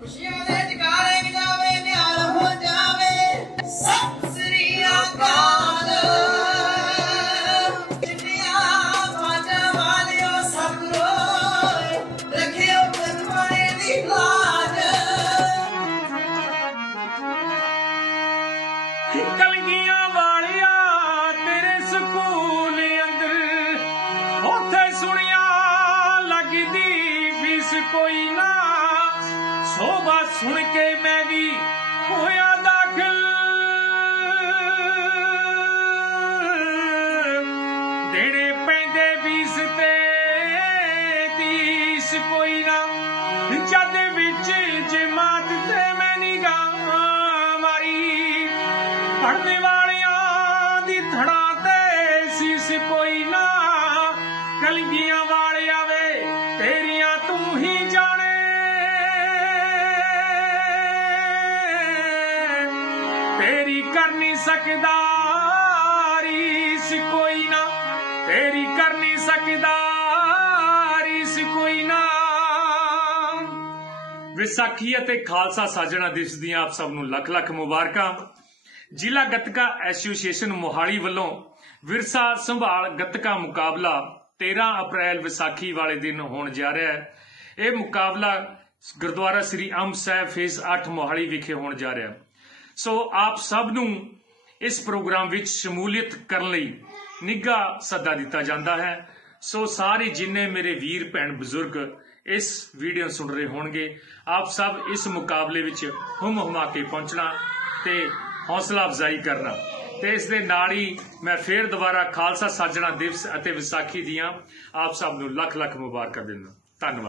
ਖੁਸ਼ੀਆਂ ਦੇ ਜਗਾੜੇ ਜਾਵੇ, ਨਿਹਾਲ ਹੋ ਜਾਵੇ। ਸਤਿ ਸ੍ਰੀ ਅਕਾਲ। ਚਿੱਟੀਆਂ ਬਾਜਾਂ ਵਾਲਿਓ ਸਤਿਗੁਰੂ ਰੱਖਿਓ ਬਨਵਾਏ ਦੀ ਲਾਜ। ਕਲਗੀਆਂ ਵਾਲਿਆ, ਤੇਰੇ ਸਕੂਲ ਅੰਦਰ ਉੱਥੇ ਸੁਣਿਆ, ਲੱਗਦੀ ਫੀਸ ਕੋਈ ਨਾ ਸੋਭਾ ਸੁਣ ਕੇ ਮੈਂ ਵੀ ਹੋਇਆ ਦਾਖਲ। ਦੇਣੇ ਪੈਂਦੇ ਫੀਸ ਤੇ ਦੀਸ ਕੋਈ ਨਾ। ਜਦ ਵਿੱਚ ਜਮਾਤ ਤੇ ਮੈਂ ਨਿਗਾਹ ਮਾਰੀ। ਪੜਨੇ ਵਾਲਿਆਂ ਦੀ ਥੜਾਂ ਤੇ ਸੀਸ ਕੋਈ ਨਾ। ਕਲਗੀਆਂ ਵਾਲਿਆ ਵੇ ਤੇਰੀ ਤੇਰੀ ਕਰ ਸਕਦਾ ਰੀਸ ਕੋਈ ਨਾ। ਤੇਰੀ ਕਰ ਸਕਦਾ ਰੀਸ ਕੋਈ ਨਾ। ਵਿਸਾਖੀ ਅਤੇ ਖਾਲਸਾ ਸਾਜਣਾ ਦਿਵਸ ਦੀਆਂ ਆਪ ਸਭ ਨੂੰ ਲੱਖ ਲੱਖ ਮੁਬਾਰਕਾਂ। ਜ਼ਿਲ੍ਹਾ ਗੱਤਕਾ ਐਸੋਸੀਏਸ਼ਨ ਮੋਹਾਲੀ ਵੱਲੋਂ ਵਿਰਸਾ ਸੰਭਾਲ ਗੱਤਕਾ ਮੁਕਾਬਲਾ 13 ਅਪ੍ਰੈਲ ਵਿਸਾਖੀ ਵਾਲੇ ਦਿਨ ਹੋਣ ਜਾ ਰਿਹਾ ਹੈ। ਇਹ ਮੁਕਾਬਲਾ ਗੁਰਦੁਆਰਾ ਸ੍ਰੀ ਅੰਬ ਸਾਹਿਬ ਫੇਜ਼ 8 ਮੋਹਾਲੀ ਵਿਖੇ ਹੋਣ ਜਾ ਰਿਹਾ ਹੈ। ਸੋ ਆਪ ਸਭ ਨੂੰ ਇਸ ਪ੍ਰੋਗਰਾਮ ਵਿੱਚ ਸ਼ਮੂਲੀਅਤ ਕਰਨ ਲਈ ਨਿੱਘਾ ਸੱਦਾ ਦਿੱਤਾ ਜਾਂਦਾ ਹੈ। ਸੋ ਸਾਰੇ ਜਿੰਨੇ ਮੇਰੇ ਵੀਰ, ਭੈਣ, ਬਜ਼ੁਰਗ ਇਸ ਵੀਡੀਓ ਸੁਣ ਰਹੇ ਹੋਣਗੇ, ਆਪ ਸਭ ਇਸ ਮੁਕਾਬਲੇ ਵਿੱਚ ਹੁਮ ਹੁਮਾ ਕੇ ਪਹੁੰਚਣਾ ਤੇ ਹੌਸਲਾ ਅਫਜ਼ਾਈ ਕਰਨਾ। ਤੇ ਇਸ ਦੇ ਨਾਲ ਹੀ ਮੈਂ ਫੇਰ ਦੁਬਾਰਾ ਖਾਲਸਾ ਸਾਜਣਾ ਦਿਵਸ ਅਤੇ ਵਿਸਾਖੀ ਦੀਆਂ ਆਪ ਸਭ ਨੂੰ ਲੱਖ ਲੱਖ ਮੁਬਾਰਕਾਂ ਦਿੰਦਾ। ਧੰਨਵਾਦ।